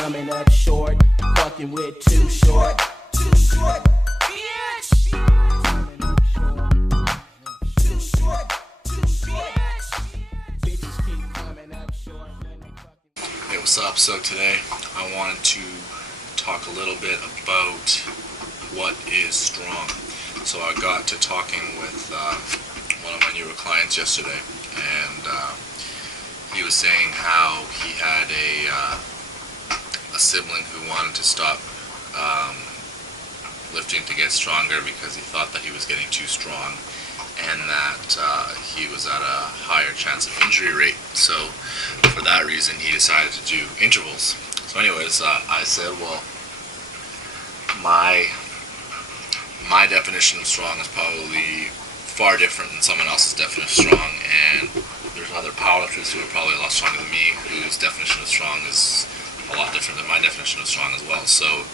coming up short. Fucking with Too Short. Too Short, bitch. Coming up short. Too Short, too short. Bitches keep coming up short when they fucking... Hey, what's up? So today I wanted to talk a little bit about what is strong. So I got to talking with one of my newer clients yesterday, and he was saying how he had a sibling who wanted to stop lifting to get stronger because he thought that he was getting too strong, and that he was at a higher chance of injury rate. So for that reason he decided to do intervals. So anyways, I said, well, my definition of strong is probably far different than someone else's definition of strong, and there's other powerlifters who are probably a lot stronger than me whose definition of strong is a lot different than my definition of strong as well. So,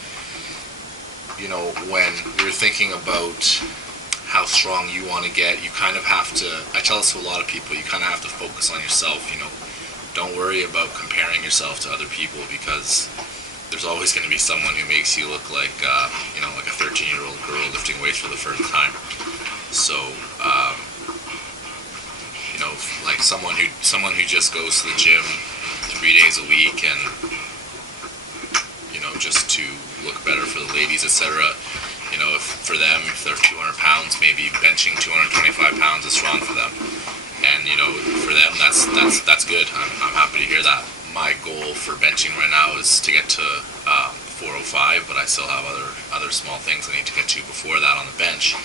you know, when you're thinking about how strong you want to get, you kind of have to, I tell this to a lot of people, you kind of have to focus on yourself. You know, don't worry about comparing yourself to other people, because there's always going to be someone who makes you look like, you know, like a 13-year-old girl lifting weights for the first time. So, you know, like someone who just goes to the gym 3 days a week and, you know, just to look better for the ladies, etc. You know, if for them, if they're 200 pounds, maybe benching 225 pounds is strong for them. And, you know, for them, that's good. I'm happy to hear that. My goal for benching right now is to get to 405, but I still have other small things I need to get to before that on the bench.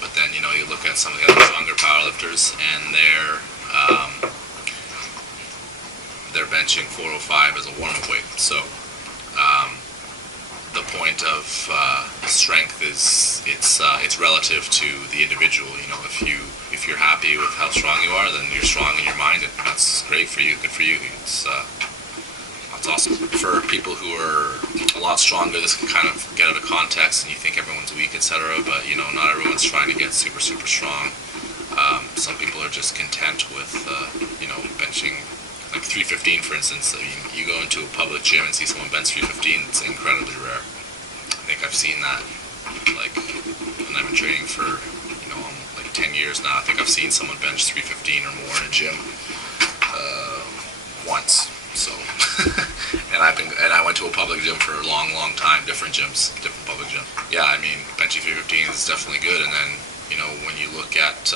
But then, you know, you look at some of the other stronger powerlifters, and they're benching 405 as a warm-up weight. So the point of strength is it's relative to the individual. You know, if you're happy with how strong you are, then you're strong in your mind, and that's great for you. Good for you. That's awesome. For people who are a lot stronger, this can kind of get out of context, and you think everyone's weak, etc. But you know, not everyone's trying to get super strong. Some people are just content with you know, benching like 315, for instance. I mean, you go into a public gym and see someone bench 315, it's incredibly rare. I think I've seen that, like, when I've been training for, you know, like 10 years now. I think I've seen someone bench 315 or more in a gym once. So, and I went to a public gym for a long time, different public gyms. Yeah, I mean, benching 315 is definitely good. And then, you know, when you look at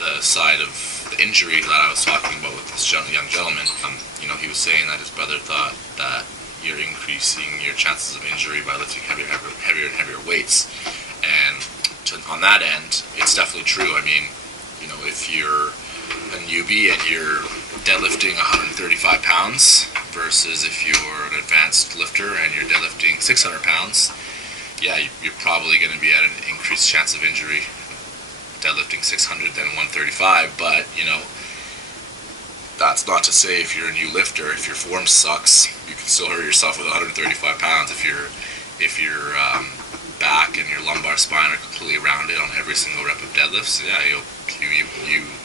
the side of the injury that I was talking about with this young gentleman, you know, he was saying that his brother thought that you're increasing your chances of injury by lifting heavier and heavier weights. And on that end, it's definitely true. I mean, you know, if you're a newbie and you're deadlifting 135 pounds versus if you're an advanced lifter and you're deadlifting 600 pounds, yeah, you're probably going to be at an increased chance of injury deadlifting 600 than 135. But, you know, that's not to say if you're a new lifter, if your form sucks, you can still hurt yourself with 135 pounds. If your back and your lumbar spine are completely rounded on every single rep of deadlifts, yeah, you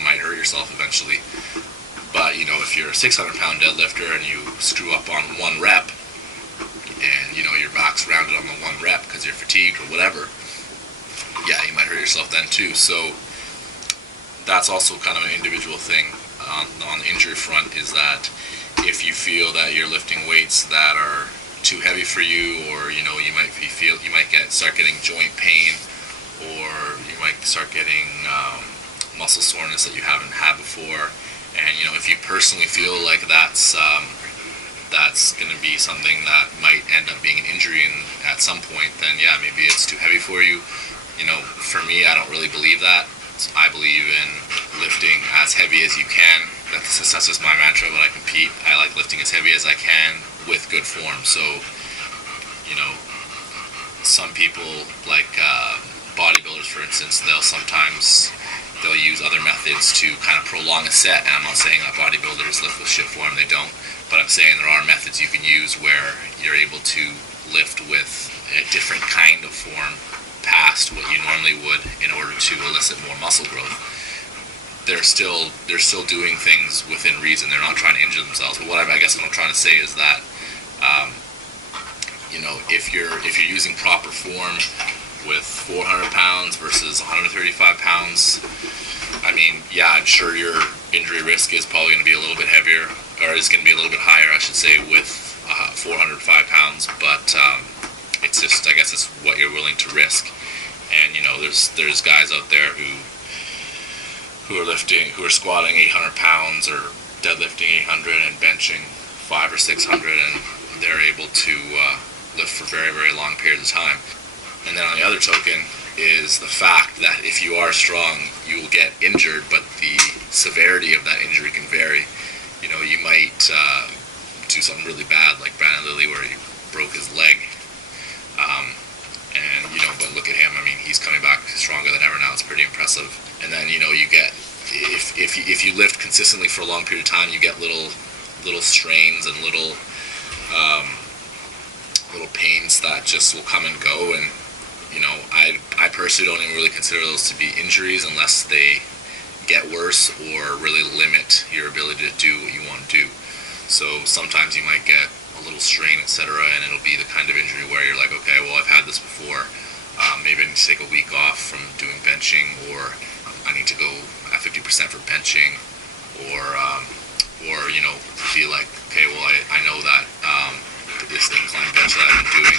might hurt yourself eventually. But, you know, if you're a 600-pound deadlifter and you screw up on one rep, and, you know, your back's rounded on the one rep because you're fatigued or whatever, yeah, you might hurt yourself then too. So that's also kind of an individual thing on the injury front, is that if you feel that you're lifting weights that are too heavy for you, or, you know, you might start getting joint pain, or you might start getting muscle soreness that you haven't had before. And, you know, if you personally feel like that's going to be something that might end up being an injury at some point, then yeah, maybe it's too heavy for you. You know, for me, I don't really believe that. I believe in lifting as heavy as you can. That's just my mantra when I compete. I like lifting as heavy as I can with good form. So, you know, some people, like bodybuilders, for instance, they'll use other methods to kind of prolong a set. And I'm not saying that bodybuilders lift with shit form, they don't. But I'm saying there are methods you can use where you're able to lift with a different kind of form past what you normally would in order to elicit more muscle growth. they're still doing things within reason. They're not trying to injure themselves. But I guess what I'm trying to say is that, if you're using proper form with 400 pounds versus 135 pounds, I mean, yeah, I'm sure your injury risk is probably going to be a little bit heavier, or is going to be a little bit higher, I should say, with 405 pounds. But it's just, I guess, it's what you're willing to risk. And there's guys out there who are squatting 800 pounds or deadlifting 800 and benching 500 or 600, and they're able to lift for very, very long periods of time. And then on the other token is the fact that if you are strong, you will get injured, but the severity of that injury can vary. You might do something really bad, like Brandon Lilly, where he broke his leg. But look at him. I mean, he's coming back stronger than ever now. It's pretty impressive. And then, you get, if you lift consistently for a long period of time, you get little strains and little pains that just will come and go. And, I personally don't even really consider those to be injuries unless they get worse or really limit your ability to do what you want to do. So sometimes you might get a little strain, etc., and it'll be the kind of injury where you're like, okay, well, I've had this before. Maybe I need to take a week off from doing benching, or I need to go at 50% for benching, or be like, okay, well, I know that this incline bench that I've been doing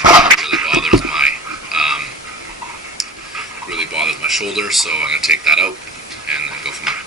really bothers my shoulder, so I'm going to take that out.